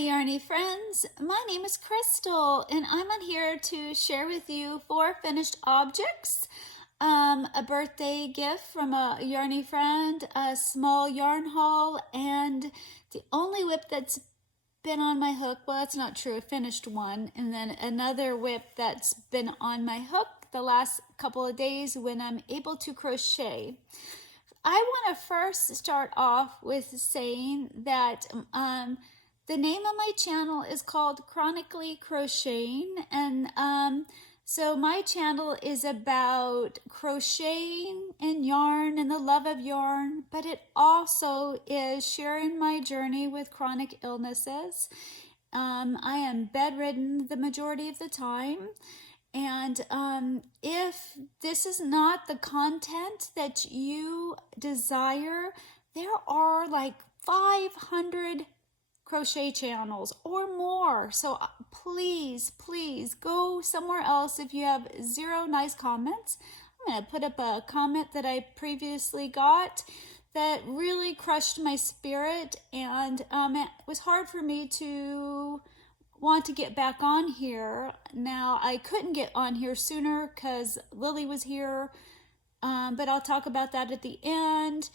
Yarny friends, my name is Crystal and I'm on here to share with you 4 finished objects, a birthday gift from a Yarny friend, a small yarn haul, and the only whip that's been on my hook, well that's not true, a finished one, and then another whip that's been on my hook the last couple of days when I'm able to crochet. I want to first start off with saying that the name of my channel is called Chronically Crocheting, and so my channel is about crocheting and yarn and the love of yarn, but it also is sharing my journey with chronic illnesses. I am bedridden the majority of the time, and if this is not the content that you desire, there are like 500 crochet channels or more, so please go somewhere else if you have 0 nice comments. I'm going to put up a comment that I previously got that really crushed my spirit, and it was hard for me to want to get back on here. Now I couldn't get on here sooner because Lily was here, but I'll talk about that at the end.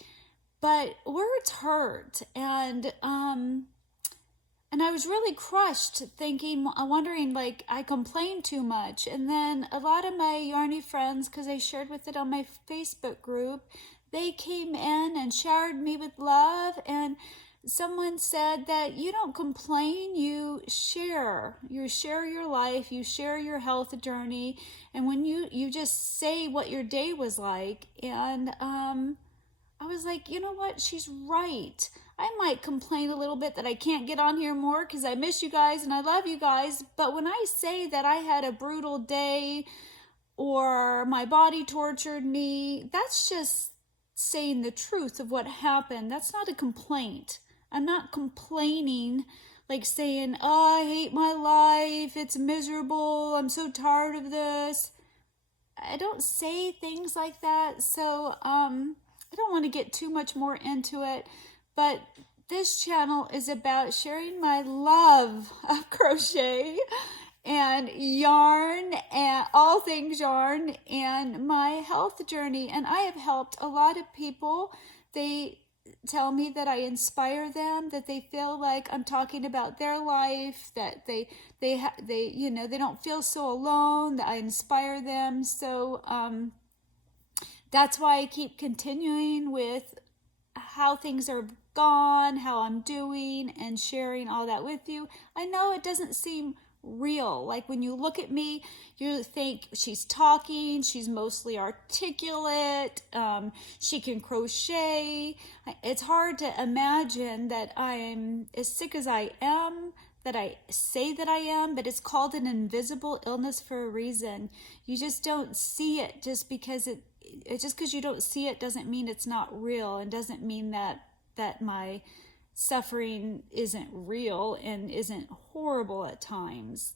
But words hurt, and I was really crushed, wondering like I complained too much. And then a lot of my Yarny friends, because I shared with it on my Facebook group, they came in and showered me with love, and someone said that you don't complain, you share your life, you share your health journey, and when you just say what your day was like. And I was like, you know what, she's right. I might complain a little bit that I can't get on here more because I miss you guys and I love you guys, but when I say that I had a brutal day or my body tortured me, that's just saying the truth of what happened. That's not a complaint. I'm not complaining, like saying, oh, I hate my life, it's miserable, I'm so tired of this. I don't say things like that, so I don't want to get too much more into it, but this channel is about sharing my love of crochet and yarn and all things yarn and my health journey. And I have helped a lot of people. They tell me that I inspire them, that they feel like I'm talking about their life, that they don't feel so alone, that I inspire them. So that's why I keep continuing with how things are gone, how I'm doing, and sharing all that with you. I know it doesn't seem real. Like when you look at me, you think she's talking, she's mostly articulate, she can crochet. It's hard to imagine that I'm as sick as I am, that I say that I am, but it's called an invisible illness for a reason. You just don't see it. Just because you don't see it doesn't mean it's not real, and doesn't mean that my suffering isn't real and isn't horrible at times.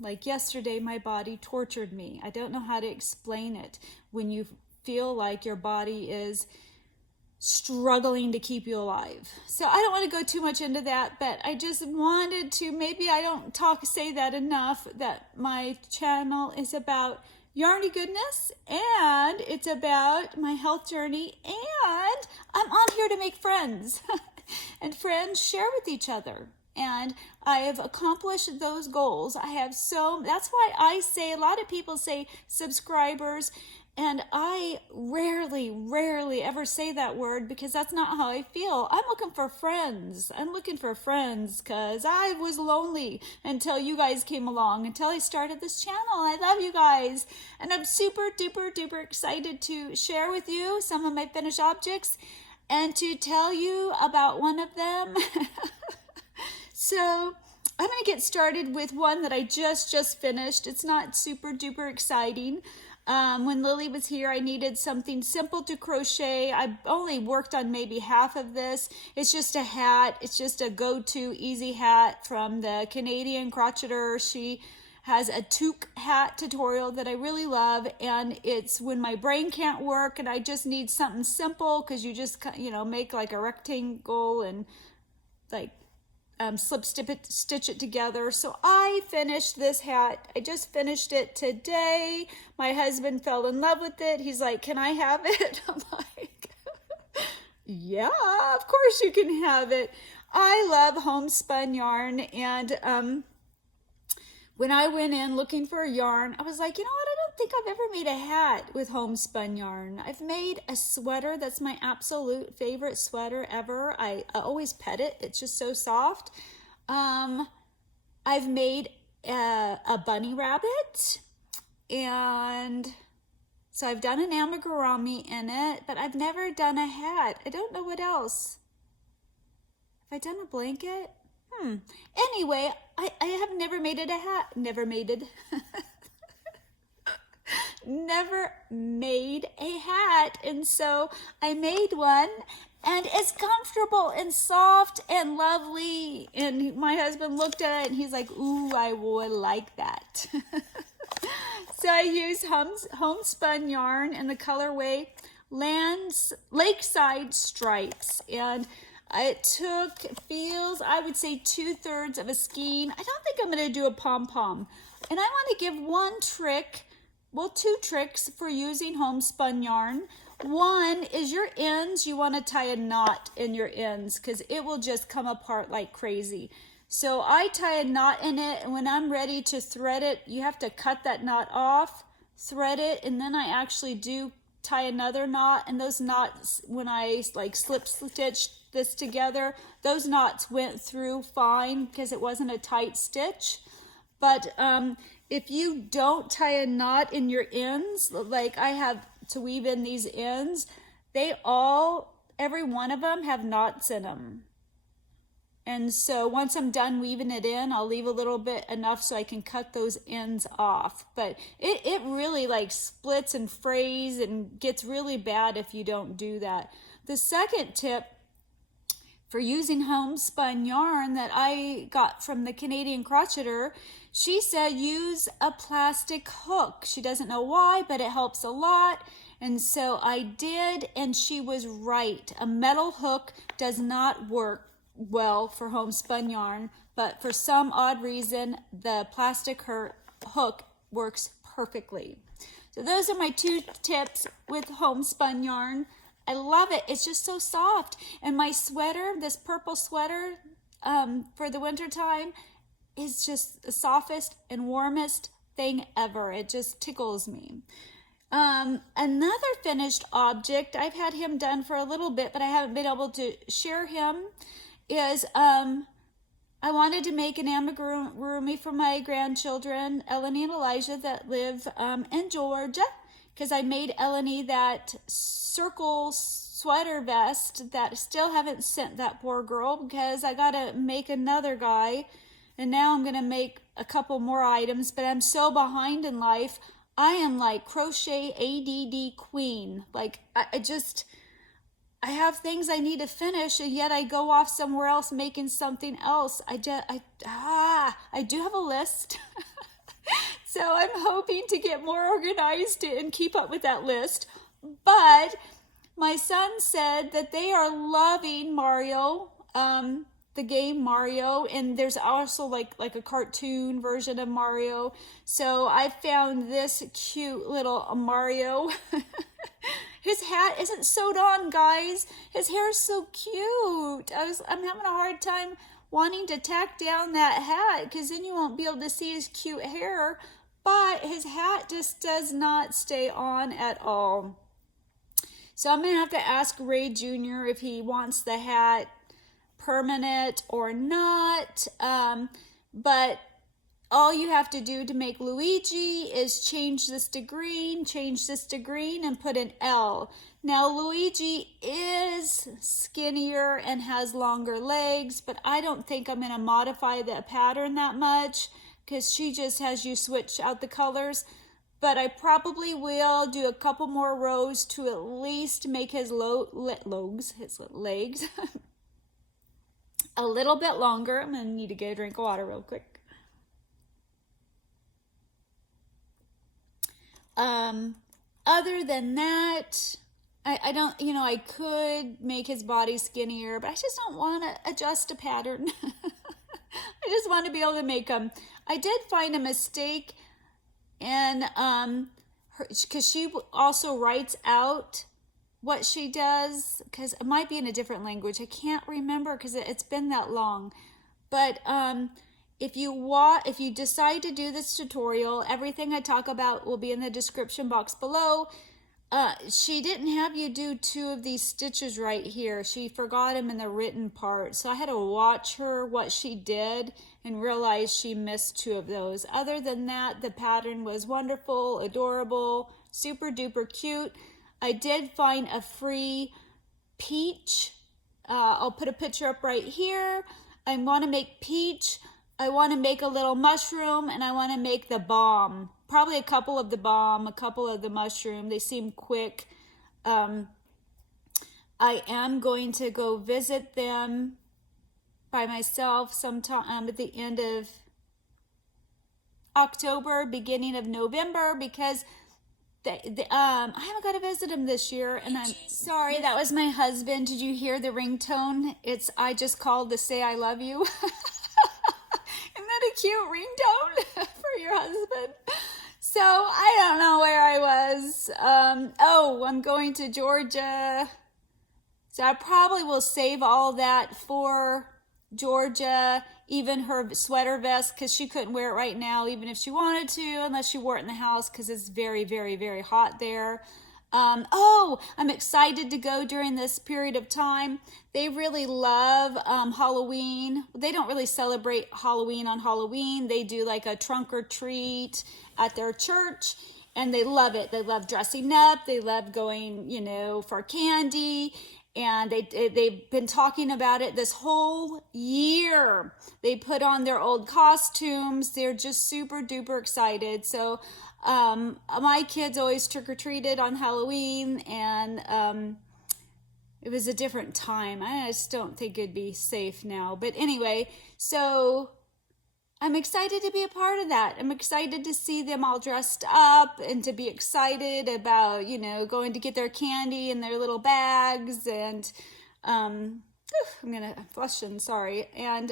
Like yesterday, my body tortured me. I don't know how to explain it. When you feel like your body is struggling to keep you alive. So I don't want to go too much into that, but I just wanted to, maybe I don't say that enough, that my channel is about yarny goodness, and it's about my health journey, and I'm on here to make friends. And friends share with each other, and I have accomplished those goals. that's why I say, a lot of people say subscribers, and I rarely ever say that word, because that's not how I feel. I'm looking for friends. Because I was lonely until you guys came along, until I started this channel. I love you guys, and I'm super duper excited to share with you some of my finished objects and to tell you about one of them. So I'm going to get started with one that I just finished. It's not super duper exciting. When Lily was here, I needed something simple to crochet. I only worked on maybe half of this. It's just a hat. It's just a go-to easy hat from the Canadian crocheter. She has a Toque hat tutorial that I really love, and it's when my brain can't work and I just need something simple, because you just make like a rectangle and like stitch it together. So I finished this hat. I just finished it today. My husband fell in love with it. He's like, can I have it? I'm like, yeah, of course you can have it. I love homespun yarn, and when I went in looking for a yarn, I was like, you know what? I don't think I've ever made a hat with homespun yarn. I've made a sweater. That's my absolute favorite sweater ever. I always pet it. It's just so soft. I've made a bunny rabbit, and so I've done an amigurumi in it, but I've never done a hat. I don't know what else. Have I done a blanket? Anyway, I have never made it a hat. Never made it. Never made a hat. And so I made one, and it's comfortable and soft and lovely. And my husband looked at it and he's like, ooh, I would like that. So I used homespun yarn in the colorway Lakeside Stripes, and it feels, I would say, 2/3 of a skein. I don't think I'm going to do a pom-pom. And I want to give one trick, well, 2 tricks for using homespun yarn. One is your ends. You want to tie a knot in your ends because it will just come apart like crazy. So I tie a knot in it, and when I'm ready to thread it, you have to cut that knot off, thread it, and then I actually do tie another knot. And those knots, when I like slip stitched this together, those knots went through fine because it wasn't a tight stitch. But if you don't tie a knot in your ends, like I have to weave in these ends, every one of them have knots in them. And so once I'm done weaving it in, I'll leave a little bit enough so I can cut those ends off. But it really like splits and frays and gets really bad if you don't do that. The second tip for using homespun yarn that I got from the Canadian crocheter, she said use a plastic hook. She doesn't know why, but it helps a lot. And so I did, and she was right. A metal hook does not work well for homespun yarn, but for some odd reason, the plastic hook works perfectly. So those are my 2 tips with homespun yarn. I love it. It's just so soft. And my sweater, this purple sweater for the winter time, is just the softest and warmest thing ever. It just tickles me. Another finished object, I've had him done for a little bit, but I haven't been able to share him, is I wanted to make an amigurumi for my grandchildren, Eleni and Elijah, that live in Georgia, because I made Eleni that circle sweater vest that I still haven't sent that poor girl because I got to make another guy, and now I'm going to make a couple more items, but I'm so behind in life. I am like crochet ADD queen. Like I have things I need to finish, and yet I go off somewhere else making something else. I do have a list. So I'm hoping to get more organized and keep up with that list. But my son said that they are loving Mario, the game Mario, and there's also like a cartoon version of Mario. So I found this cute little Mario. His hat isn't sewed on, guys. His hair is so cute. I'm having a hard time wanting to tack down that hat because then you won't be able to see his cute hair. But his hat just does not stay on at all. So I'm going to have to ask Ray Jr. if he wants the hat permanent or not. But all you have to do to make Luigi is change this to green, and put an L. Now Luigi is skinnier and has longer legs, but I don't think I'm going to modify the pattern that much because she just has you switch out the colors. But I probably will do a couple more rows to at least make his legs a little bit longer. I'm going to need to get a drink of water real quick. Other than that, I don't, I could make his body skinnier, but I just don't want to adjust a pattern. I just want to be able to make them. I did find a mistake in because she also writes out what she does, because it might be in a different language. I can't remember because it's been that long. But if you decide to do this tutorial, everything I talk about will be in the description box below. She didn't have you do 2 of these stitches right here. She forgot them in the written part. So I had to watch her what she did and realize she missed 2 of those. Other than that, the pattern was wonderful, adorable, super duper cute. I did find a free peach. I'll put a picture up right here. I want to make peach. I want to make a little mushroom, and I want to make the bomb. Probably a couple of the bomb, a couple of the mushroom. They seem quick. I am going to go visit them by myself sometime at the end of October, beginning of November, because I haven't got to visit them this year, and I'm sorry. That was my husband. Did you hear the ringtone? I just called to say I love you. Isn't that a cute ringtone for your husband? So I don't know where I was. I'm going to Georgia. So I probably will save all that for Georgia, even her sweater vest, because she couldn't wear it right now, even if she wanted to, unless she wore it in the house, because it's very, very, very hot there. I'm excited to go during this period of time. They really love Halloween. They don't really celebrate Halloween on Halloween. They do like a trunk or treat at their church, and they love it. They love dressing up. They love going, for candy. And they've been talking about it this whole year. They put on their old costumes. They're just super duper excited. So my kids always trick-or-treated on Halloween, and it was a different time. I just don't think it'd be safe now. But anyway, so I'm excited to be a part of that. I'm excited to see them all dressed up and to be excited about, going to get their candy in their little bags. And I'm flushing, sorry. And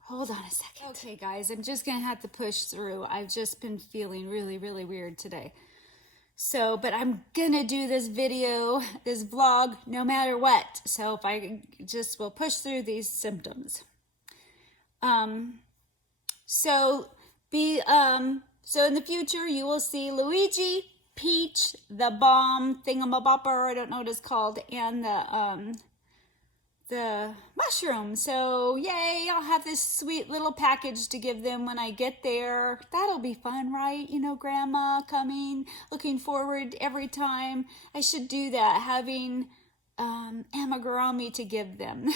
hold on a second. Okay, guys, I'm just going to have to push through. I've just been feeling really, really weird today. So, but I'm going to do this video, this vlog, no matter what. So if I just will push through these symptoms. So in the future, you will see Luigi, Peach, the bomb thingamabopper, I don't know what it's called, and the mushroom. So yay, I'll have this sweet little package to give them when I get there. That'll be fun, right? Grandma coming, looking forward every time. I should do that, having amigurumi to give them.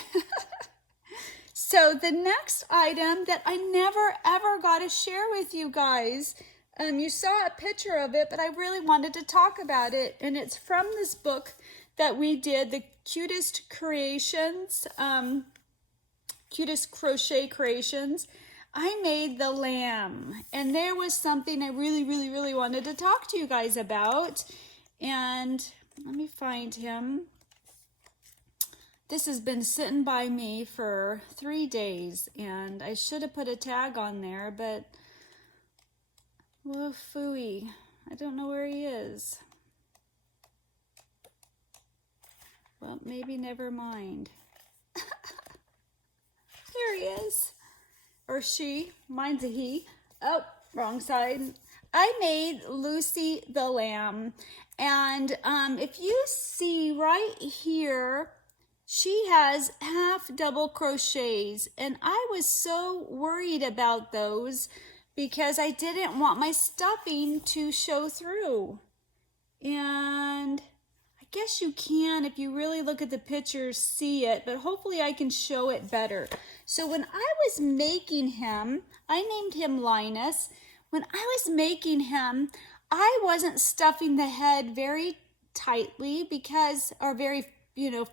So the next item that I never ever got to share with you guys, you saw a picture of it, but I really wanted to talk about it, and it's from this book that we did, the Cutest Creations, Cutest Crochet Creations. I made the lamb, and there was something I really, really, really wanted to talk to you guys about. And let me find him. This has been sitting by me for 3 days, and I should have put a tag on there, but whoa, phooey. I don't know where he is. Well, maybe never mind. There he is. Or she. Mine's a he. Oh, wrong side. I made Lucy the lamb. And if you see right here, she has half double crochets. And I was so worried about those because I didn't want my stuffing to show through. And I guess you can, if you really look at the pictures, see it, but hopefully I can show it better. So when I was making him, I named him Linus. When I was making him, I wasn't stuffing the head very tightly or very,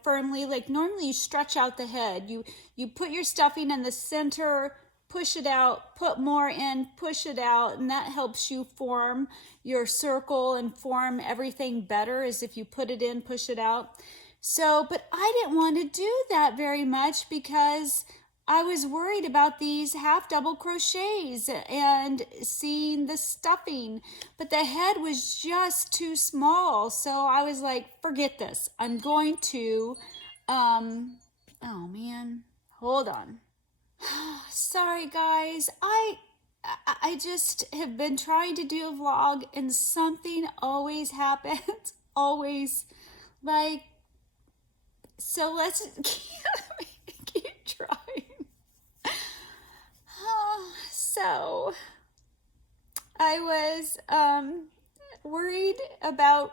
firmly. Like normally you stretch out the head. You put your stuffing in the center, push it out, put more in, push it out, and that helps you form your circle and form everything better as if you put it in, push it out. So, but I didn't want to do that very much because I was worried about these half double crochets and seeing the stuffing, but the head was just too small. So I was like, forget this. I'm going to, oh man, hold on. Sorry guys, I just have been trying to do a vlog and something always happens, always, like, so let's keep trying. So I was worried about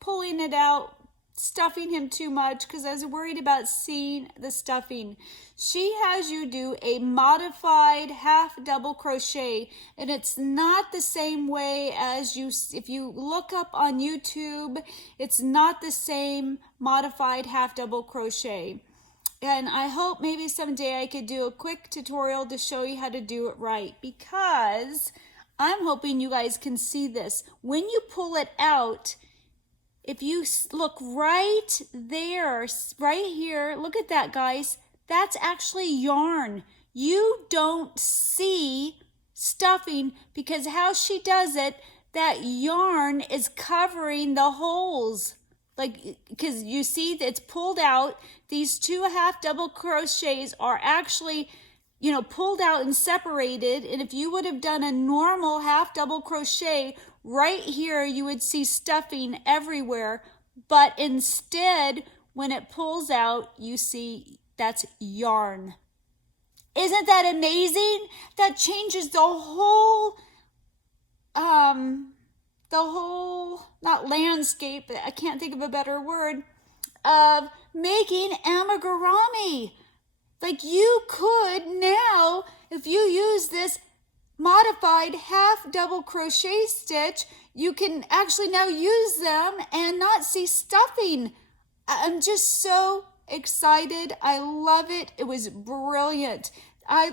pulling it out, stuffing him too much because I was worried about seeing the stuffing. She has you do a modified half double crochet, and it's not the same way as if you look up on YouTube, it's not the same modified half double crochet. And I hope maybe someday I could do a quick tutorial to show you how to do it right, because I'm hoping you guys can see this. When you pull it out, if you look right there, right here, look at that, guys. That's actually yarn. You don't see stuffing because how she does it, that yarn is covering the holes. Like, because you see that it's pulled out. These two half double crochets are actually, you know, pulled out and separated. And if you would have done a normal half double crochet, right here you would see stuffing everywhere. But instead, when it pulls out, you see that's yarn. Isn't that amazing? That changes the whole, not landscape, I can't think of a better word, of making amigurumi. Like, you could now, if you use this modified half double crochet stitch, you can actually now use them and not see stuffing. I'm just so excited. I love it. It was brilliant.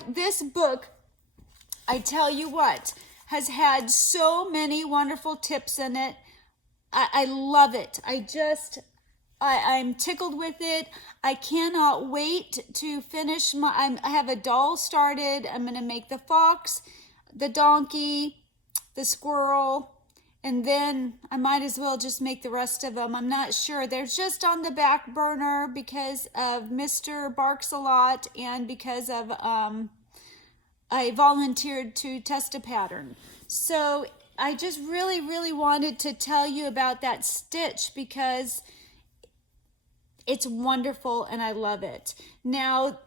This book, I tell you what, has had so many wonderful tips in it. I love it. I'm tickled with it. I cannot wait to finish I have a doll started. I'm going to make the fox, the donkey, the squirrel, and then I might as well just make the rest of them. I'm not sure. They're just on the back burner because of Mr. Guardsalot and because of I volunteered to test a pattern. So I just really, really wanted to tell you about that stitch because it's wonderful and I love it. Now,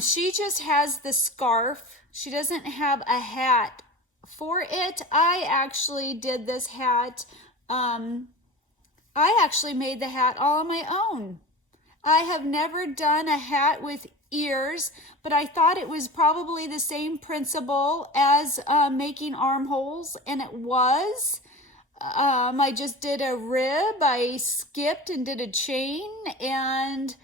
she just has the scarf. She doesn't have a hat for it. I actually did this hat. I actually made the hat all on my own. I have never done a hat with ears, but I thought it was probably the same principle as making armholes, and it was. I just did a rib, I skipped and did a chain, and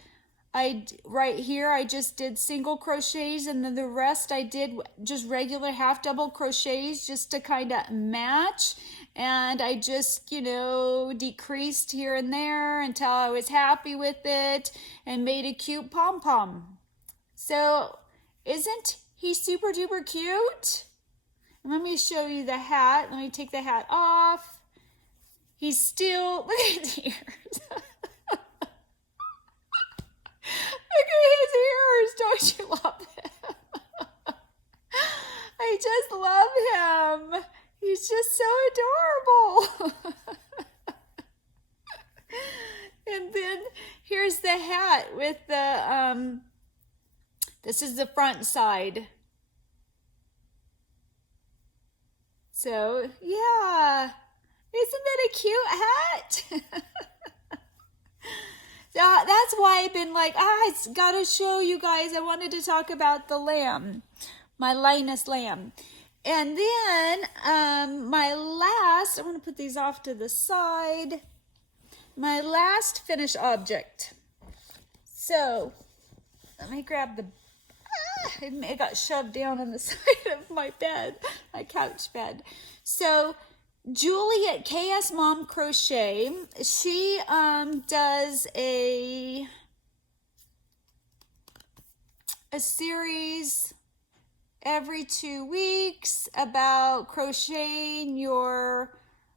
right here I just did single crochets, and then the rest I did just regular half double crochets just to kind of match. And I just, you know, decreased here and there until I was happy with it and made a cute pom-pom. So isn't he super duper cute? And let me show you the hat. Let me take the hat off. He's still, look at his ears. Look at his ears. Don't you love him? I just love him. He's just so adorable. And then here's the hat with the, this is the front side. So, yeah. Isn't that a cute hat? That's why I've been like, I gotta show you guys. I wanted to talk about the lamb, my Linus lamb. And then I want to put these off to the side. My last finished object. So, let me grab the, it got shoved down on the side of my bed, my couch bed. So, Julie at KS Mom Crochet, she does a series every 2 weeks about crocheting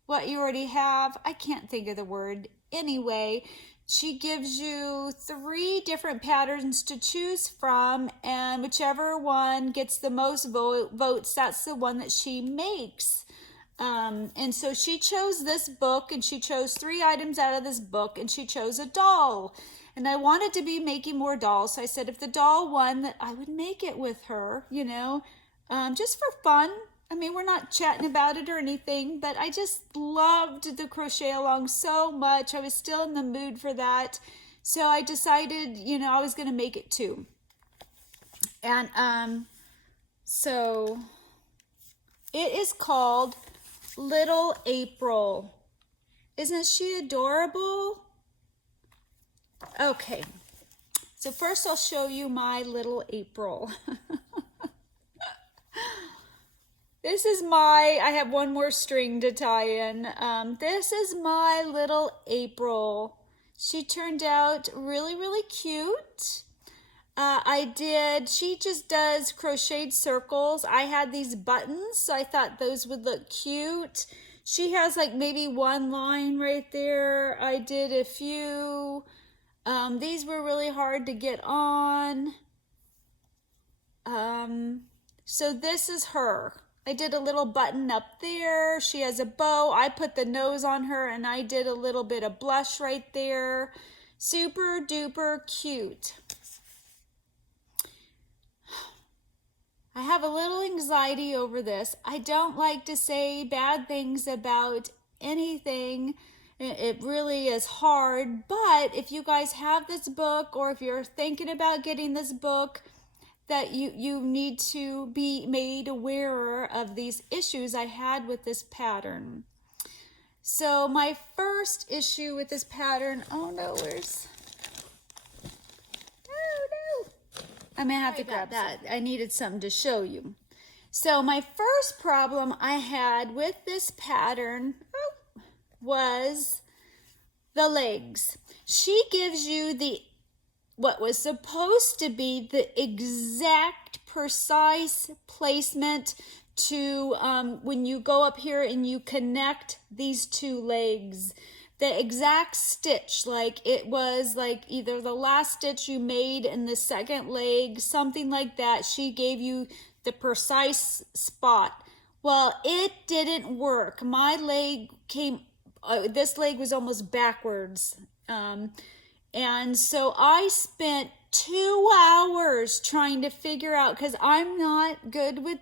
what you already have. I can't think of the word. Anyway, she gives you 3 different patterns to choose from, and whichever one gets the most votes, that's the one that she makes. And so she chose this book, and she chose 3 items out of this book, and she chose a doll. And I wanted to be making more dolls, so I said if the doll won, that I would make it with her, you know, just for fun. I mean, we're not chatting about it or anything, but I just loved the crochet along so much. I was still in the mood for that. So I decided, you know, I was going to make it too. And so it is called Little April. Isn't she adorable? Okay, so first I'll show you my little April. This is I have one more string to tie in. This is my little April. She turned out really, really cute. She just does crocheted circles. I had these buttons, so I thought those would look cute. She has like maybe 1 line right there. I did a few. These were really hard to get on. So this is her. I did a little button up there. She has a bow. I put the nose on her, and I did a little bit of blush right there. Super duper cute. I have a little anxiety over this. I don't like to say bad things about anything. It really is hard, but if you guys have this book, or if you're thinking about getting this book, that you need to be made aware of these issues I had with this pattern. So my first issue with this pattern, oh no, I'm gonna have to grab that. I needed something to show you. So my first problem I had with this pattern was the legs. She gives you what was supposed to be the exact precise placement to when you go up here and you connect these 2 legs. The exact stitch, like it was like either the last stitch you made in the 2nd leg, something like that. She gave you the precise spot. Well, it didn't work. My leg this leg was almost backwards. And so I spent 2 hours trying to figure out, because I'm not good with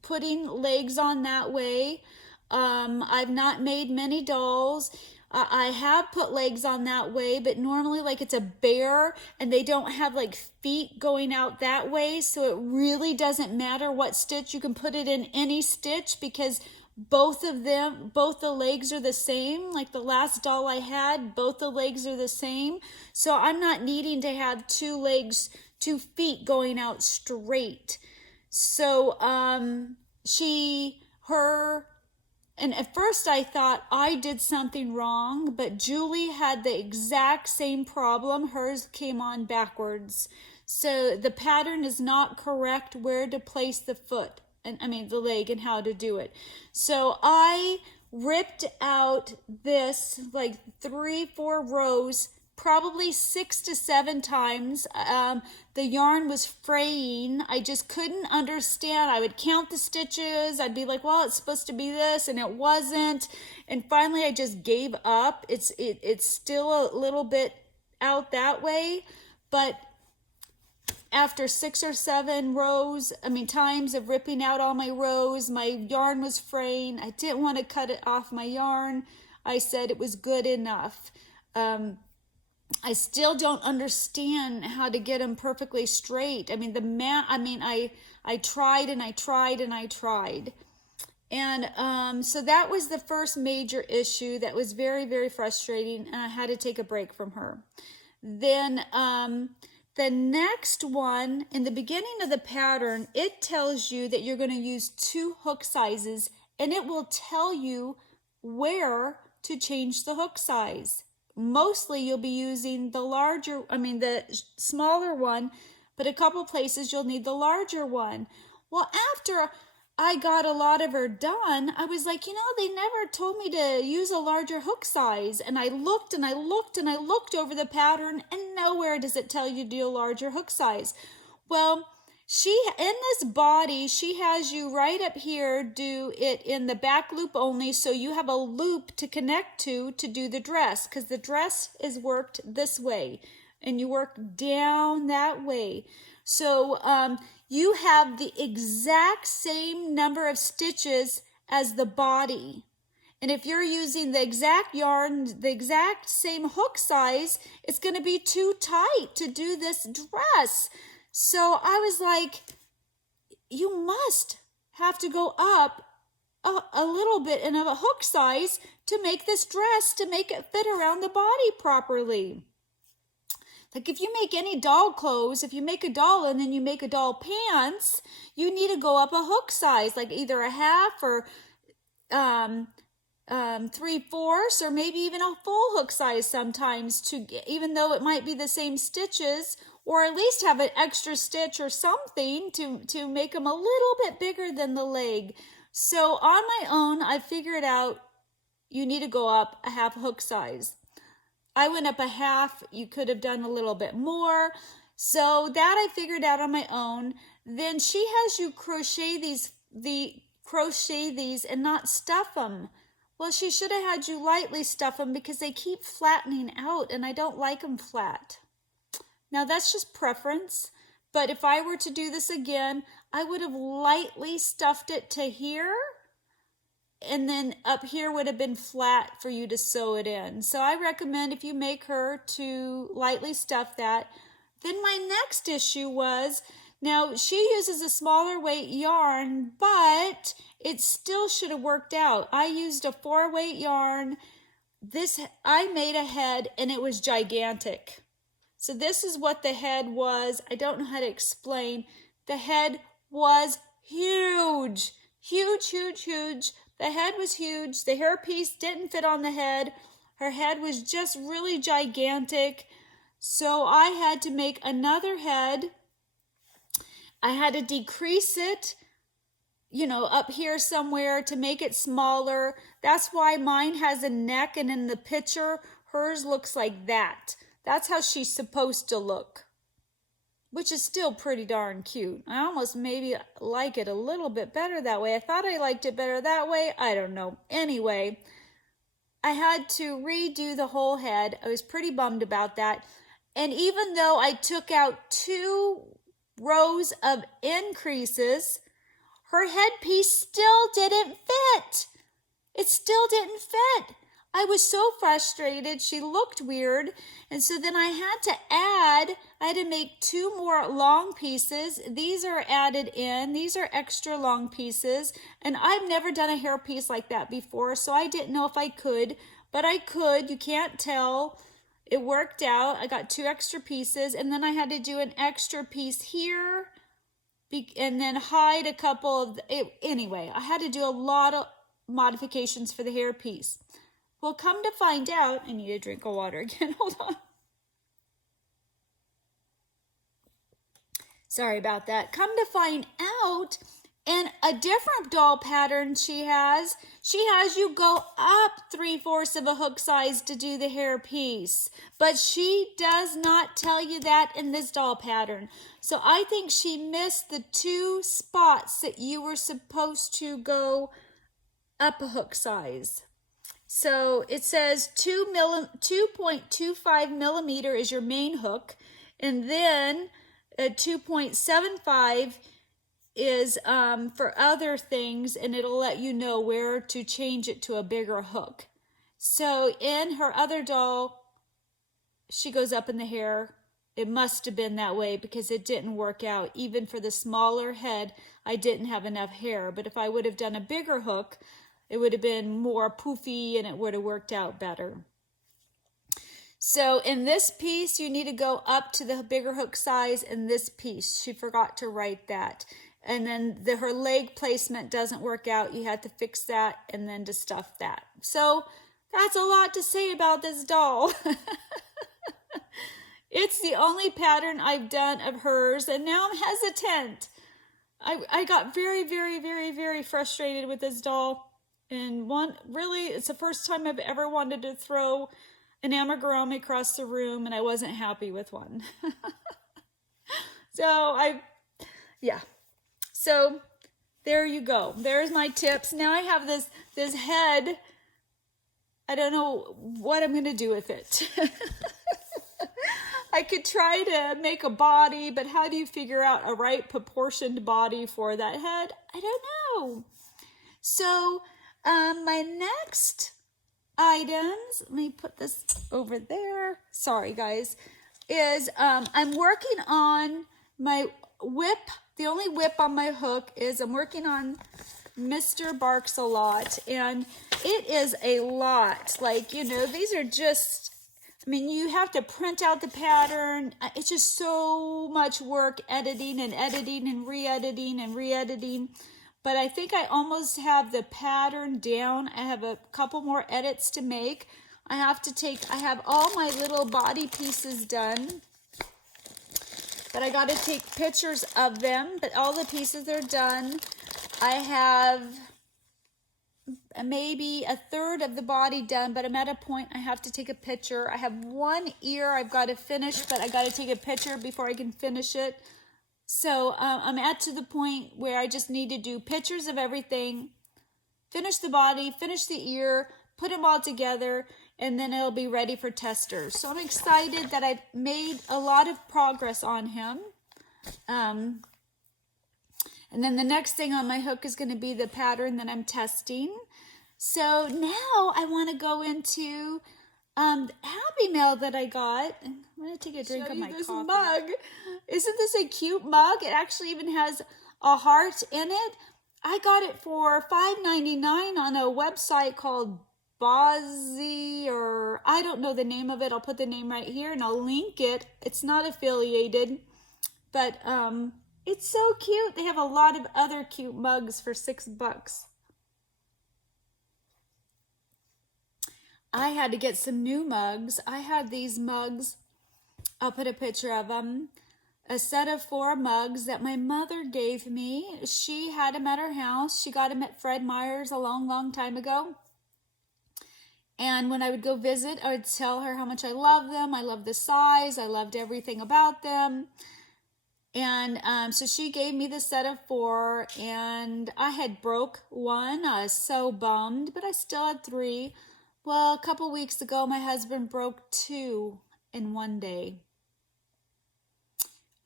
putting legs on that way. I've not made many dolls. I have put legs on that way, but normally like it's a bear and they don't have like feet going out that way. So it really doesn't matter what stitch. You can put it in any stitch because both the legs are the same. Like the last doll I had, both the legs are the same. So I'm not needing to have 2 feet going out straight. So, and at first I thought I did something wrong, but Julie had the exact same problem. Hers came on backwards. So the pattern is not correct where to place the foot, the leg, and how to do it. So I ripped out this like 3-4 rows, probably 6 to 7 times. The yarn was fraying. I just couldn't understand. I would count the stitches. I'd be like, well, it's supposed to be this, and it wasn't. And finally, I just gave up. It's still a little bit out that way, but after 6 or 7 times of ripping out all my rows, my yarn was fraying. I didn't want to cut it off my yarn. I said it was good enough. I still don't understand how to get them perfectly straight. I tried and I tried and I tried. And so that was the first major issue that was very, very frustrating, and I had to take a break from her. Then the next one, in the beginning of the pattern, it tells you that you're going to use 2 hook sizes, and it will tell you where to change the hook size. Mostly you'll be using the smaller one, but a couple places you'll need the larger one. Well, after I got a lot of her done, I was like, they never told me to use a larger hook size. And I looked and I looked and I looked over the pattern, and nowhere does it tell you to do a larger hook size. Well, in this body, she has you right up here do it in the back loop only, so you have a loop to connect to do the dress, because the dress is worked this way and you work down that way. So you have the exact same number of stitches as the body. And if you're using the exact yarn, the exact same hook size, it's going to be too tight to do this dress. So I was like, you must have to go up a little bit in a hook size to make this dress, to make it fit around the body properly. Like if you make any doll clothes, if you make a doll and then you make a doll pants, you need to go up a hook size, like either a half or 3/4, or maybe even a full hook size sometimes, even though it might be the same stitches, or at least have an extra stitch or something to make them a little bit bigger than the leg. So on my own, I figured out you need to go up a half hook size. I went up a half. You could have done a little bit more. So that I figured out on my own. Then she has you crochet these and not stuff them. Well, she should have had you lightly stuff them because they keep flattening out and I don't like them flat. Now that's just preference, but if I were to do this again, I would have lightly stuffed it to here, and then up here would have been flat for you to sew it in. So I recommend, if you make her, to lightly stuff that. Then my next issue was, now she uses a smaller weight yarn, but it still should have worked out. I used a 4-weight yarn. I made a head and it was gigantic. So this is what the head was. I don't know how to explain. The head was huge, huge, huge, huge. The head was huge. The hairpiece didn't fit on the head. Her head was just really gigantic. So I had to make another head. I had to decrease it, up here somewhere to make it smaller. That's why mine has a neck, and in the picture, hers looks like that. That's how she's supposed to look, which is still pretty darn cute. I almost maybe like it a little bit better that way. I thought I liked it better that way. I don't know. Anyway, I had to redo the whole head. I was pretty bummed about that. And even though I took out 2 rows of increases, her headpiece still didn't fit. It still didn't fit. I was so frustrated. She looked weird. And so then I had to make 2 more long pieces. These are added in. These are extra long pieces. And I've never done a hair piece like that before, so I didn't know if I could. But I could. You can't tell. It worked out. I got 2 extra pieces. And then I had to do an extra piece here. And then hide a couple of... Anyway, I had to do a lot of modifications for the hair piece. Well, come to find out, I need a drink of water again. Hold on. Sorry about that. Come to find out, in a different doll pattern she has you go up 3/4 of a hook size to do the hair piece. But she does not tell you that in this doll pattern. So I think she missed the 2 spots that you were supposed to go up a hook size. So it says 2.25 millimeter is your main hook, and then 2.75 is for other things, and it'll let you know where to change it to a bigger hook. So in her other doll, she goes up in the hair. It must have been that way because it didn't work out. Even for the smaller head, I didn't have enough hair. But if I would have done a bigger hook, it would have been more poofy and it would have worked out better. So in this piece, you need to go up to the bigger hook size in this piece. She forgot to write that. And then her leg placement doesn't work out. You have to fix that and then to stuff that. So that's a lot to say about this doll. It's the only pattern I've done of hers, and now I'm hesitant. I got very, very, very, very frustrated with this doll. And really, it's the first time I've ever wanted to throw an amigurumi across the room, and I wasn't happy with one. So there you go. There's my tips. Now I have this head. I don't know what I'm going to do with it. I could try to make a body, but how do you figure out a right proportioned body for that head? I don't know. So my next items, let me put this over there. Sorry, guys. Is I'm working on my whip. The only whip on my hook is I'm working on Mr. Guardsalot, and it is a lot. Like, you know, these are just, I mean, you have to print out the pattern. It's just so much work editing and editing and re-editing and re-editing. But I think I almost have the pattern down. I have a couple more edits to make. I have all my little body pieces done. But I got to take pictures of them. But all the pieces are done. I have maybe a third of the body done, but I'm at a point I have to take a picture. I have one ear I've got to finish, but I got to take a picture before I can finish it. So I'm to the point where I just need to do pictures of everything, finish the body, finish the ear, put them all together, and then it'll be ready for testers. So I'm excited that I've made a lot of progress on him. And then the next thing on my hook is going to be the pattern that I'm testing. So now I want to go into Happy Mail that I got. I'm going to take a drink of my coffee. Mug. Isn't this a cute mug? It actually even has a heart in it. I got it for $5.99 on a website called Bozzy, or I don't know the name of it. I'll put the name right here and I'll link it. It's not affiliated, but it's so cute. They have a lot of other cute mugs for $6. I had to get some new mugs. I had these mugs. I'll put a picture of them. A set of 4 mugs that my mother gave me. She had them at her house. She got them at Fred Meyer's a long, long time ago. And when I would go visit, I would tell her how much I love them. I love the size. I loved everything about them. And so she gave me the set of 4, and I had broke one. I was so bummed, but I still had 3. Well, a couple weeks ago, my husband broke 2 in one day.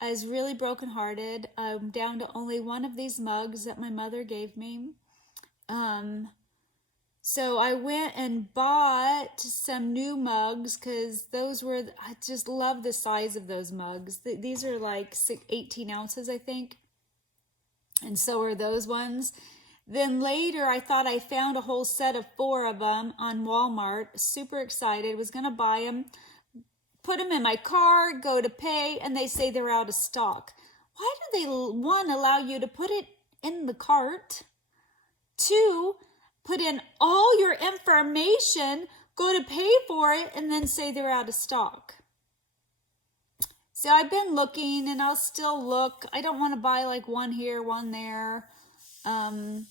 I was really brokenhearted. I'm down to only one of these mugs that my mother gave me. So I went and bought some new mugs because I just love the size of those mugs. These are like 18 ounces, I think. And so are those ones. Then later, I thought I found a whole set of 4 of them on Walmart. Super excited. Was going to buy them. Put them in my car, go to pay, and they say they're out of stock. Why do they, 1, allow you to put it in the cart? 2, put in all your information, go to pay for it, and then say they're out of stock? So I've been looking, and I'll still look. I don't want to buy like one here, one there, because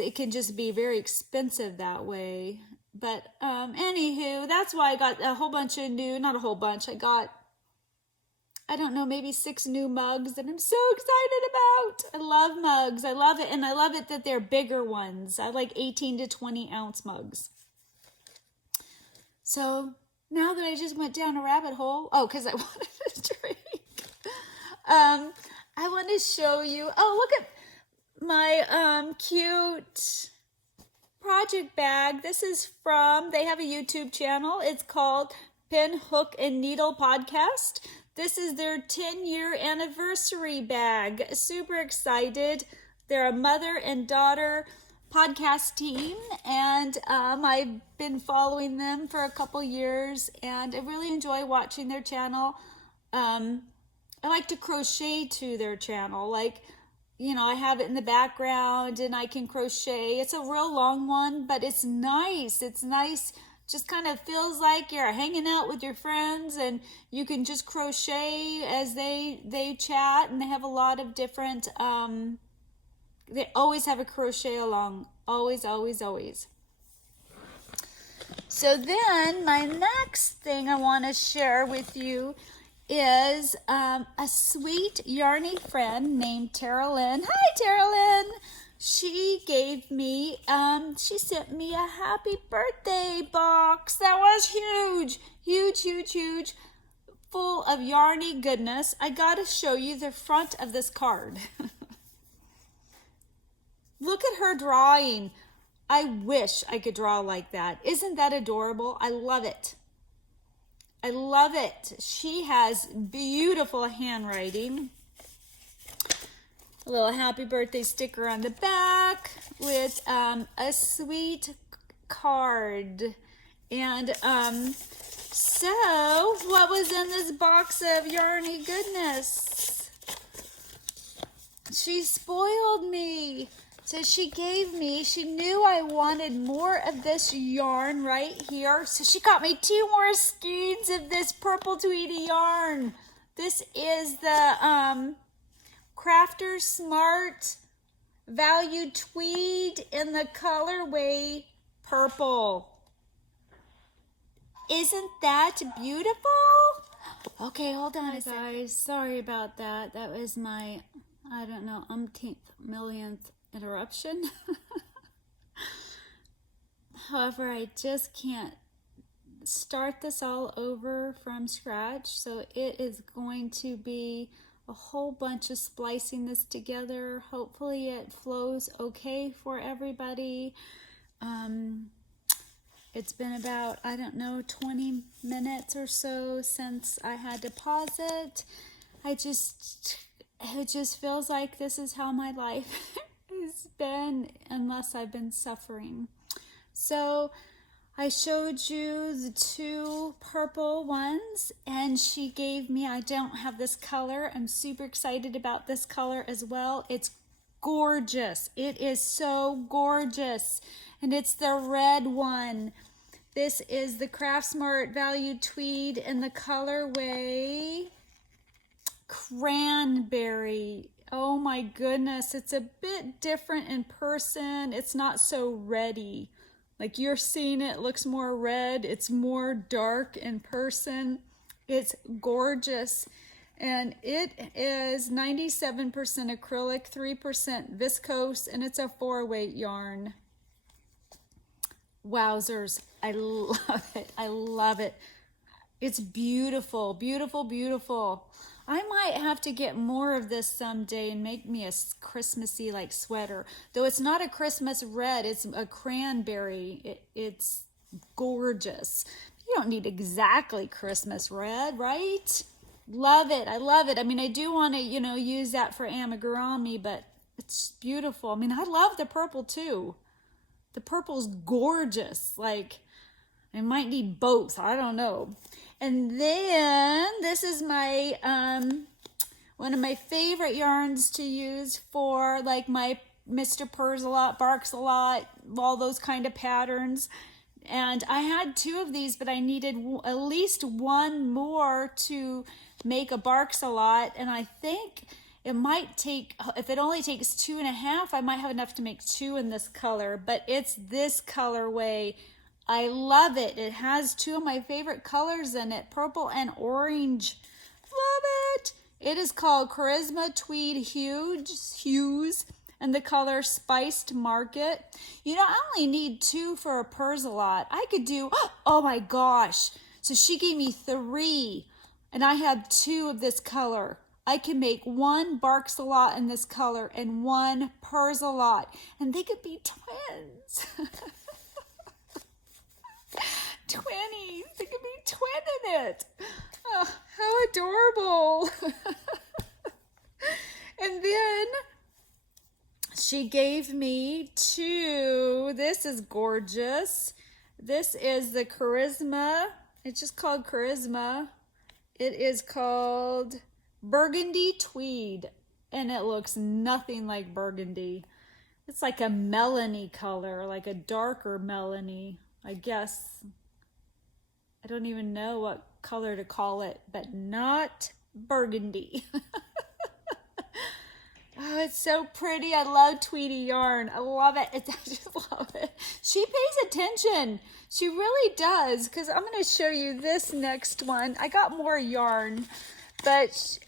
it can just be very expensive that way. But anywho, that's why I got a whole bunch of not a whole bunch. I got, I don't know, maybe 6 new mugs that I'm so excited about. I love mugs. I love it. And I love it that they're bigger ones. I like 18 to 20 ounce mugs. So now that I just went down a rabbit hole, because I wanted to drink. I want to show you, look at my cute project bag. This is they have a YouTube channel. It's called Pin, Hook, and Needle Podcast. This is their 10-year anniversary bag. Super excited. They're a mother and daughter podcast team, and I've been following them for a couple years, and I really enjoy watching their channel. I like to crochet to their channel. Like you know, I have it in the background and I can crochet. It's a real long one, but it's nice. It's nice. Just kind of feels like you're hanging out with your friends and you can just crochet as they chat, and they have a lot of different, they always have a crochet along. Always, always, always. So then my next thing I want to share with you is a sweet yarny friend named Tara Lynn. Hi, Tara Lynn. She gave me, she sent me a happy birthday box. That was huge, huge, huge, huge, full of yarny goodness. I got to show you the front of this card. Look at her drawing. I wish I could draw like that. Isn't that adorable? I love it. I love it. She has beautiful handwriting. A little happy birthday sticker on the back with a sweet card. And so what was in this box of yarny goodness? She spoiled me. So she knew I wanted more of this yarn right here. So she got me 2 more skeins of this purple tweedy yarn. This is the Crafter Smart Value Tweed in the colorway purple. Isn't that beautiful? Okay, hold on a second. Guys, sorry about that. That was my, I don't know, umpteenth, millionth interruption. However, I just can't start this all over from scratch, so it is going to be a whole bunch of splicing this together. Hopefully it flows okay for everybody. It's been about, I don't know, 20 minutes or so since I had to pause it. It just feels like this is how my life has been, unless I've been suffering. So I showed you the 2 purple ones, and she gave me, I don't have this color. I'm super excited about this color as well. It's gorgeous. It is so gorgeous. And it's the red one. This is the Craft Smart Value Tweed in the colorway Cranberry. Oh my goodness, it's a bit different in person. It's not so reddy. Like you're seeing it looks more red. It's more dark in person. It's gorgeous. And it is 97% acrylic, 3% viscose, and it's a 4-weight yarn. Wowzers, I love it. I love it. It's beautiful, beautiful, beautiful. I might have to get more of this someday and make me a Christmassy like sweater. Though it's not a Christmas red, it's a cranberry. It's gorgeous. You don't need exactly Christmas red, right? Love it. I love it. I mean, I do want to, you know, use that for amigurumi, but it's beautiful. I mean, I love the purple too. The purple's gorgeous. Like, I might need both. I don't know. And then this is my one of my favorite yarns to use for like my Mr. Purrsalot, Guardsalot, all those kind of patterns. And I had 2 of these, but I needed at least 1 more to make a Guardsalot. And I think it might take, if it only takes 2.5, I might have enough to make 2 in this color. But it's this colorway. I love it. It has 2 of my favorite colors in it, purple and orange. Love it. It is called Charisma Tweed Hues, and the color Spiced Market. You know, I only need 2 for a Purrsalot. I could do, oh my gosh. So she gave me 3, and I have 2 of this color. I can make 1 Guardsalot in this color and 1 Purrsalot, and they could be twins. 20s. They could be twin in it. Oh, how adorable. And then she gave me 2. This is gorgeous. This is the Charisma. It's just called Charisma. It is called Burgundy Tweed. and it looks nothing like burgundy. It's like a melony color, like a darker melony, I guess. I don't even know what color to call it, but not burgundy. Oh, it's so pretty. I love Tweety yarn. I love it. I just love it. She pays attention. She really does, because I'm going to show you this next one. I got more yarn, but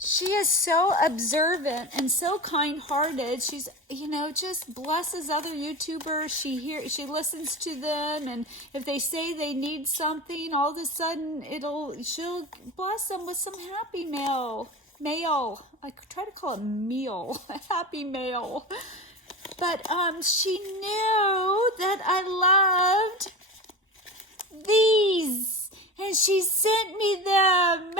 she is so observant and so kind-hearted. She's, you know, just blesses other YouTubers. She listens to them, and if they say they need something, all of a sudden she'll bless them with some happy mail. I try to call it meal. Happy mail. But she knew that I loved these, and she sent me them.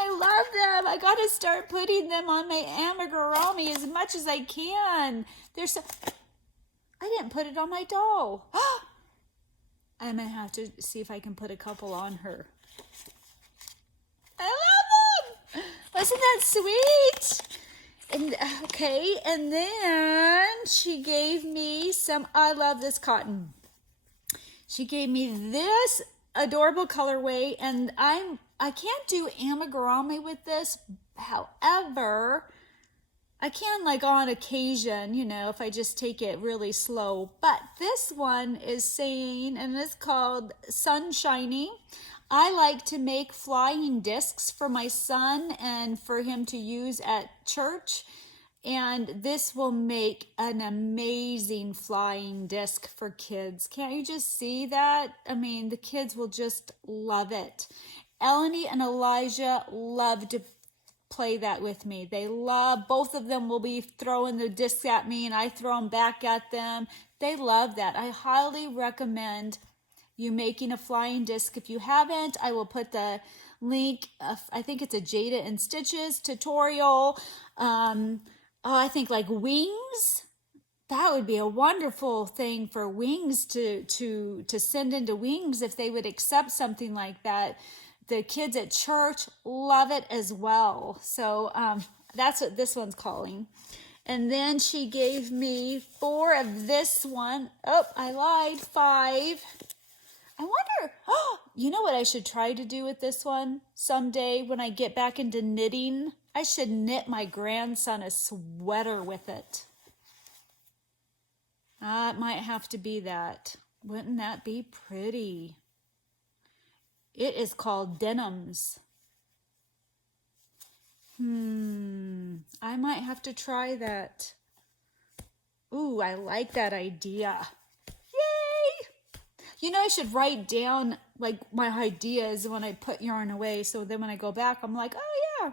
I love them. I got to start putting them on my amigurumi as much as I can. I didn't put it on my doll. I'm going to have to see if I can put a couple on her. I love them. Wasn't that sweet? And okay, and then she gave me I love this cotton. She gave me this adorable colorway, and I can't do amigurumi with this. However, I can, like, on occasion, you know, if I just take it really slow. But this one is saying, and it's called Sunshiny. I like to make flying discs for my son and for him to use at church. And this will make an amazing flying disc for kids. Can't you just see that? I mean, the kids will just love it. Eleni and Elijah love to play that with me. Both of them will be throwing the discs at me, and I throw them back at them. They love that. I highly recommend you making a flying disc. If you haven't, I will put the link. I think it's a Jada and Stitches tutorial. I think like wings. That would be a wonderful thing for wings to send into wings if they would accept something like that. The kids at church love it as well. So that's what this one's calling. And then she gave me 4 of this one. Oh, I lied, 5. I wonder, you know what I should try to do with this one someday when I get back into knitting? I should knit my grandson a sweater with it. It might have to be that. Wouldn't that be pretty? It is called Denims. I might have to try that. Ooh, I like that idea. Yay! You know, I should write down like my ideas when I put yarn away, so then when I go back, I'm like, oh yeah.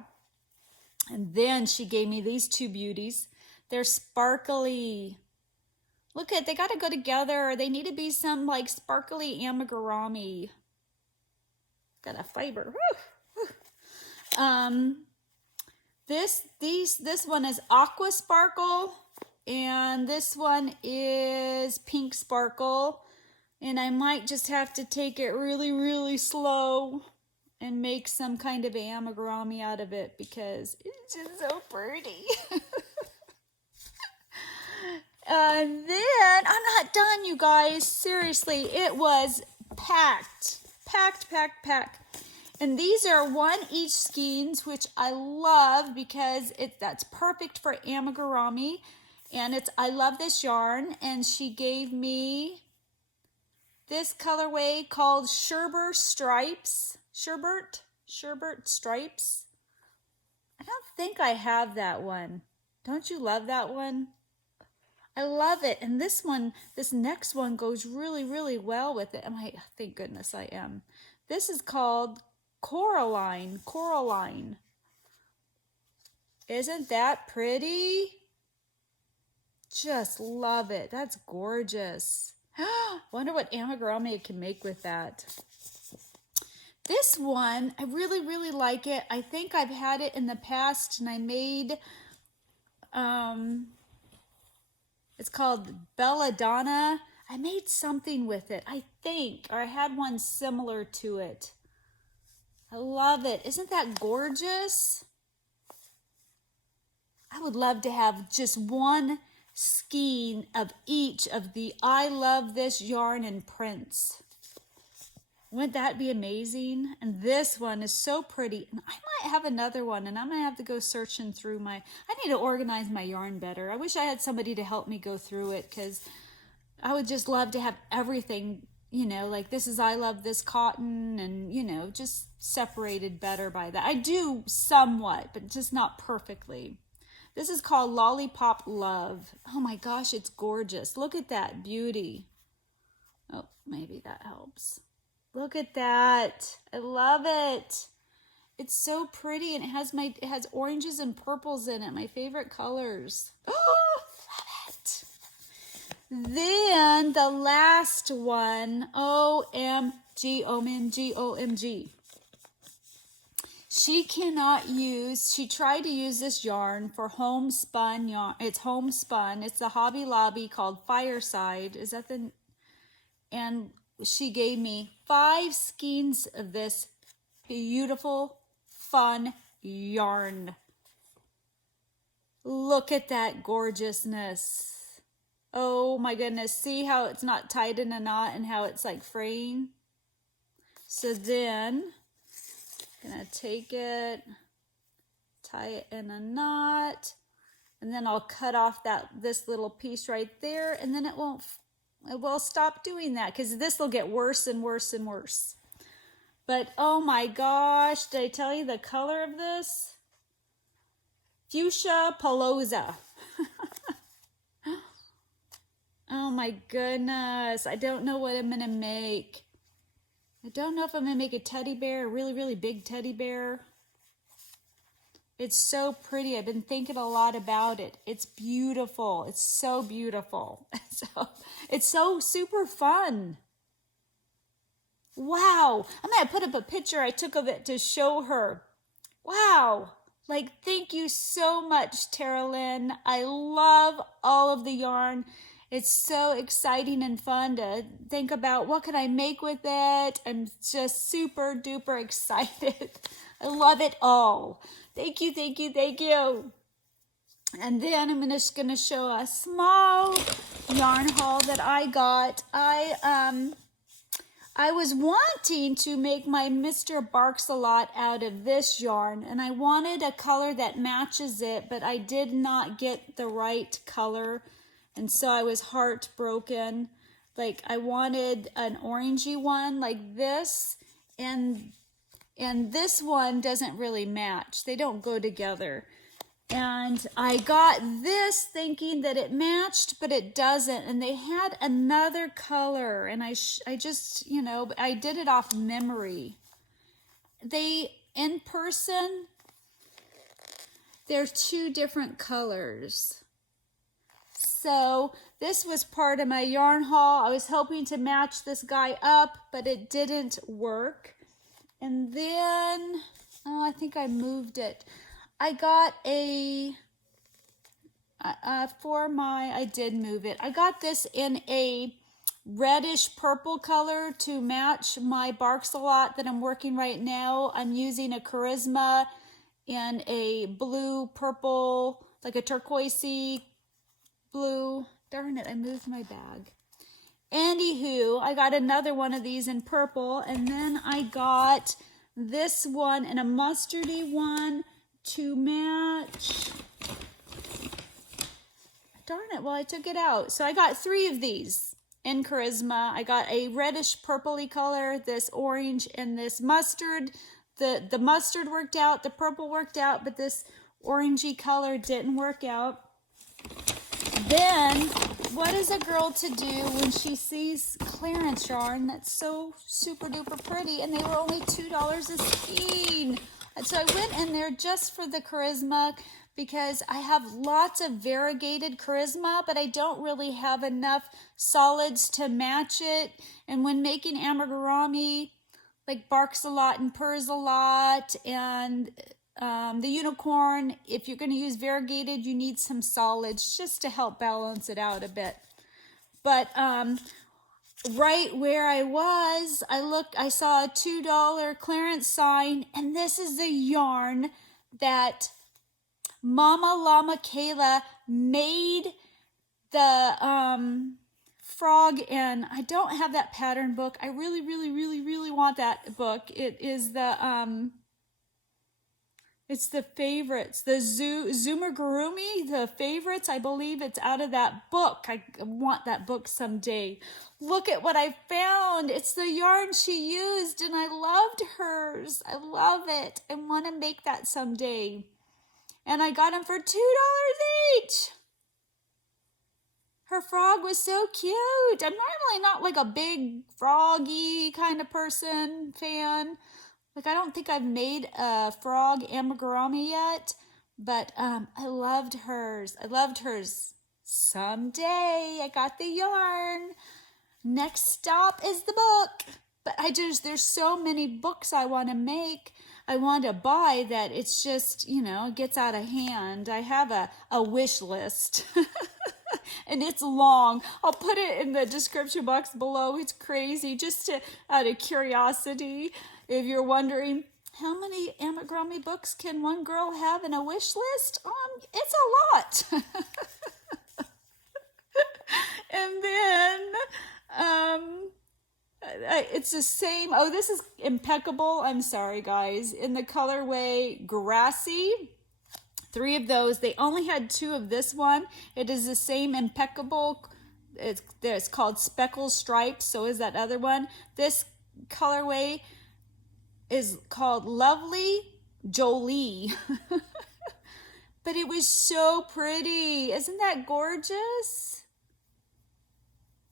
And then she gave me these 2 beauties. They're sparkly. Look at, they got to go together. They need to be some like sparkly amigurumi. Got a fiber. This one is aqua sparkle, and this one is pink sparkle. And I might just have to take it really, really slow and make some kind of amigurumi out of it because it's just so pretty. And then, I'm not done, you guys. Seriously, it was packed. And these are 1 each skeins, which I love because that's perfect for amigurumi. And I love this yarn. And she gave me this colorway called Sherbert Stripes. Sherbert Stripes. I don't think I have that one. Don't you love that one? I love it. And this next one goes really, really well with it. Thank goodness I am. This is called Coraline. Isn't that pretty? Just love it. That's gorgeous. Wonder what amigurumi I can make with that. This one, I really, really like it. I think I've had it in the past, and I made, it's called Belladonna. I made something with it, I think, or I had one similar to it. I love it. Isn't that gorgeous? I would love to have just one skein of each of the I love this yarn and prints. Wouldn't that be amazing? And this one is so pretty. And I might have another one, and I'm going to have to go searching through I need to organize my yarn better. I wish I had somebody to help me go through it, because I would just love to have everything, you know, like this is I love this cotton, and, you know, just separated better by that. I do somewhat, but just not perfectly. This is called Lollipop Love. Oh my gosh, it's gorgeous. Look at that beauty. Oh, maybe that helps. Look at that. I love it. It's so pretty, and it has oranges and purples in it, my favorite colors. Oh, love it. Then the last one, OMG, OMG, OMG. She tried to use this yarn for homespun yarn. It's homespun. It's a Hobby Lobby called Fireside. And she gave me 5 skeins of this beautiful, fun yarn. Look at that gorgeousness. Oh my goodness. See how it's not tied in a knot and how it's like fraying? So then, I'm gonna take it, tie it in a knot, and then I'll cut off this little piece right there, and then it will stop doing that, because this will get worse and worse and worse. But oh my gosh, did I tell you the color of this? Fuchsia Pelosa. Oh my goodness, I don't know what I'm gonna make. I don't know if I'm gonna make a teddy bear, a really, really big teddy bear. It's so pretty. I've been thinking a lot about it. It's beautiful. It's so beautiful. It's so super fun. Wow. I'm going to put up a picture I took of it to show her. Wow. Like, thank you so much, Tara Lynn. I love all of the yarn. It's so exciting and fun to think about what can I make with it. I'm just super duper excited. I love it all. Thank you, thank you, thank you. And then I'm just going to show a small yarn haul that I got. I was wanting to make my Mr. Guardsalot out of this yarn, and I wanted a color that matches it, but I did not get the right color, and so I was heartbroken. Like, I wanted an orangey one like this, and this one doesn't really match. They don't go together. And I got this thinking that it matched, but it doesn't. And they had another color, and I just, you know, I did it off memory. In person, they're 2 different colors. So this was part of my yarn haul. I was hoping to match this guy up, but it didn't work. And then, I think I moved it. I got I did move it. I got this in a reddish purple color to match my Purrsalot that I'm working right now. I'm using a Charisma in a blue, purple, like a turquoisey blue. Darn it, I moved my bag. Anywho, I got another one of these in purple, and then I got this one in a mustardy one to match. Darn it, well, I took it out. So I got 3 of these in Charisma. I got a reddish purpley color, this orange, and this mustard. The mustard worked out, the purple worked out, but this orangey color didn't work out. Then, what is a girl to do when she sees clearance yarn that's so super duper pretty, and they were only $2 a skein? And so I went in there just for the Charisma, because I have lots of variegated Charisma, but I don't really have enough solids to match it. And when making amigurumi, like Guardsalot and Purrsalot and the unicorn, if you're going to use variegated, you need some solids just to help balance it out a bit. But right where I was, I saw a $2 clearance sign, and this is the yarn that Mama Llama Kayla made the frog, and I don't have that pattern book. I really, really, really, really want that book. It is the it's the favorites, the Zumagurumi, the favorites. I believe it's out of that book. I want that book someday. Look at what I found. It's the yarn she used, and I loved hers. I love it. I want to make that someday. And I got them for $2 each. Her frog was so cute. I'm normally not like a big froggy kind of fan. Like, I don't think I've made a frog amigurumi yet, but I loved hers. I loved hers. Someday I got the yarn. Next stop is the book. But there's so many books I want to make. I want to buy that it's just, it gets out of hand. I have a wish list. And it's long. I'll put it in the description box below. It's crazy, just out of curiosity. If you're wondering, how many amigurumi books can one girl have in a wish list? It's a lot. And then, it's the same. Oh, this is impeccable. I'm sorry, guys. In the colorway Grassy. 3 of those. They only had 2 of this one. It is the same impeccable. It's called Speckle Stripes. So is that other one. This colorway is called Lovely Jolie. But it was so pretty. Isn't that gorgeous?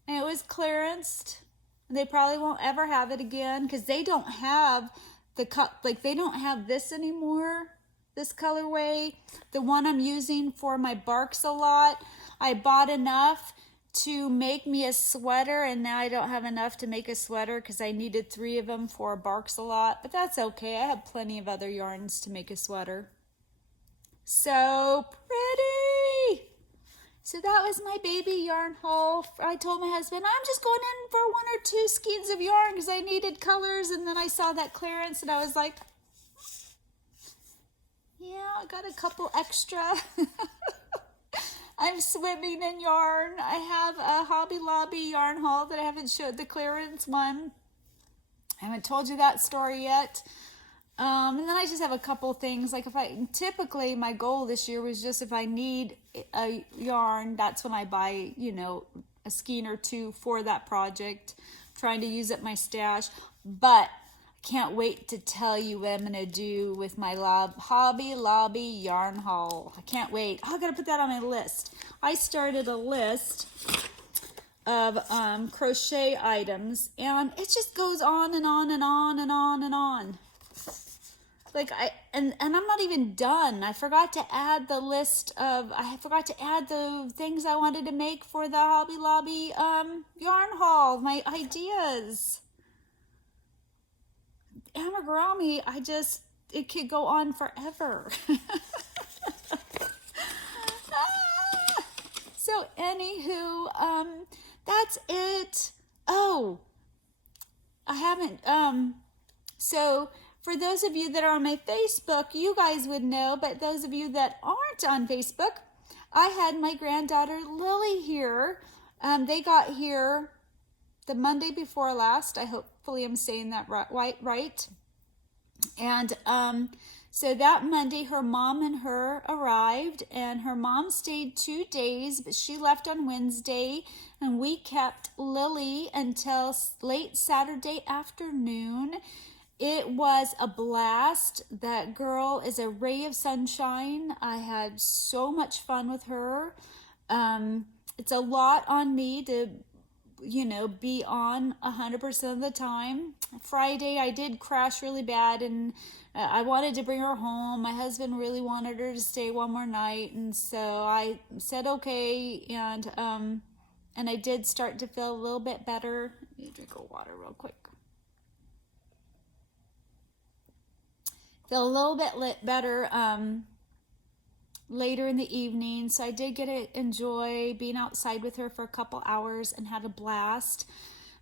And it was clearanced. They probably won't ever have it again because they don't have they don't have this anymore. This colorway, the one I'm using for my Guardsalot, I bought enough to make me a sweater, and now I don't have enough to make a sweater because I needed 3 of them for a Guardsalot, but that's okay. I have plenty of other yarns to make a sweater. So pretty! So that was my baby yarn haul. I told my husband, I'm just going in for 1 or 2 skeins of yarn because I needed colors, and then I saw that clearance, and I was like, yeah, I got a couple extra. I'm swimming in yarn. I have a Hobby Lobby yarn haul that I haven't showed, the clearance one. I haven't told you that story yet. And then I just have a couple things. Like typically my goal this year was just if I need a yarn, that's when I buy, a skein or 2 for that project. I'm trying to use up my stash. But can't wait to tell you what I'm going to do with my Hobby Lobby yarn haul. I can't wait. Oh, I got to put that on my list. I started a list of crochet items, and it just goes on and on and on and on and on. Like and I'm not even done. I forgot to add the things I wanted to make for the Hobby Lobby yarn haul, my ideas. Amigurumi, it could go on forever. So anywho, that's it. Oh, I haven't, so for those of you that are on my Facebook, you guys would know, but those of you that aren't on Facebook, I had my granddaughter Lily here. They got here the Monday before last. Hopefully I'm saying that right. And so that Monday, her mom and her arrived, and her mom stayed 2 days, but she left on Wednesday, and we kept Lily until late Saturday afternoon. It was a blast. That girl is a ray of sunshine. I had so much fun with her. It's a lot on me to be on 100% of the time. Friday, I did crash really bad, and I wanted to bring her home. My husband really wanted her to stay one more night, and so I said okay, and I did start to feel a little bit better. Let me drink a water real quick. Feel a little bit better later in the evening, so I did get to enjoy being outside with her for a couple hours and had a blast.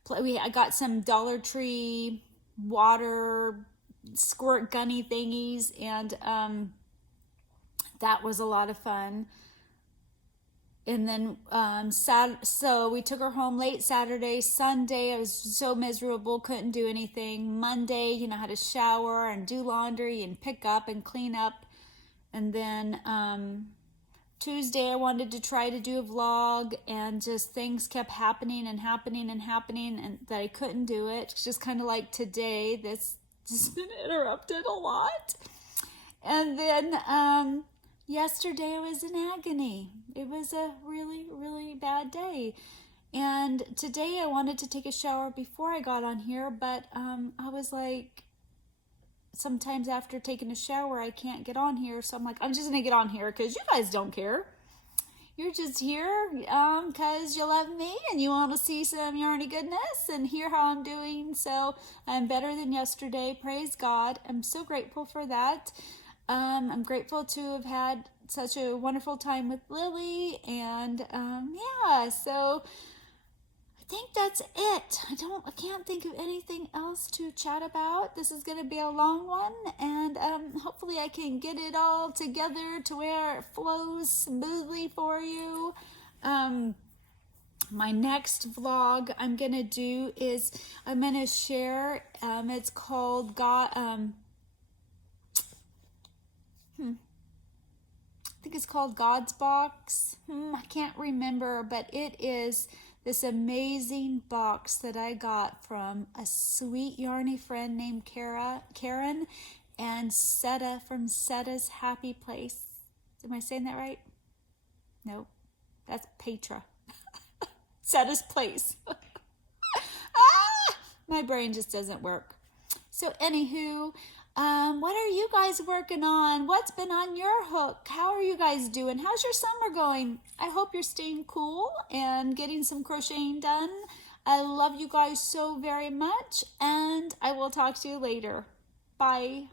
I got some Dollar Tree water squirt gunny thingies and that was a lot of fun. And then so we took her home late Saturday. Sunday I was so miserable, couldn't do anything. Monday, you know, had to shower and do laundry and pick up and clean up. And then Tuesday I wanted to try to do a vlog, and just things kept happening and happening and happening, and that I couldn't do it. It's just kind of like today, this just been interrupted a lot. And then yesterday I was in agony. It was a really, really bad day. And today I wanted to take a shower before I got on here, but I was like, sometimes after taking a shower I can't get on here, so I'm like, I'm just gonna get on here because you guys don't care. You're just here because you love me and you want to see some yarny goodness and hear how I'm doing. So I'm better than yesterday, praise God. I'm so grateful for that. I'm grateful to have had such a wonderful time with Lily, and yeah, so I think that's it. I can't think of anything else to chat about. This is going to be a long one, and hopefully I can get it all together to where it flows smoothly for you. My next vlog I'm going to do is I'm going to share, it's called I think it's called God's Box. I can't remember, but it is this amazing box that I got from a sweet yarny friend named Karen and Seta from Seta's Happy Place. Am I saying that right? Nope, that's Petra. Seta's Place. My brain just doesn't work. So anywho, what are you guys working on? What's been on your hook? How are you guys doing? How's your summer going? I hope you're staying cool and getting some crocheting done. I love you guys so very much, and I will talk to you later. Bye.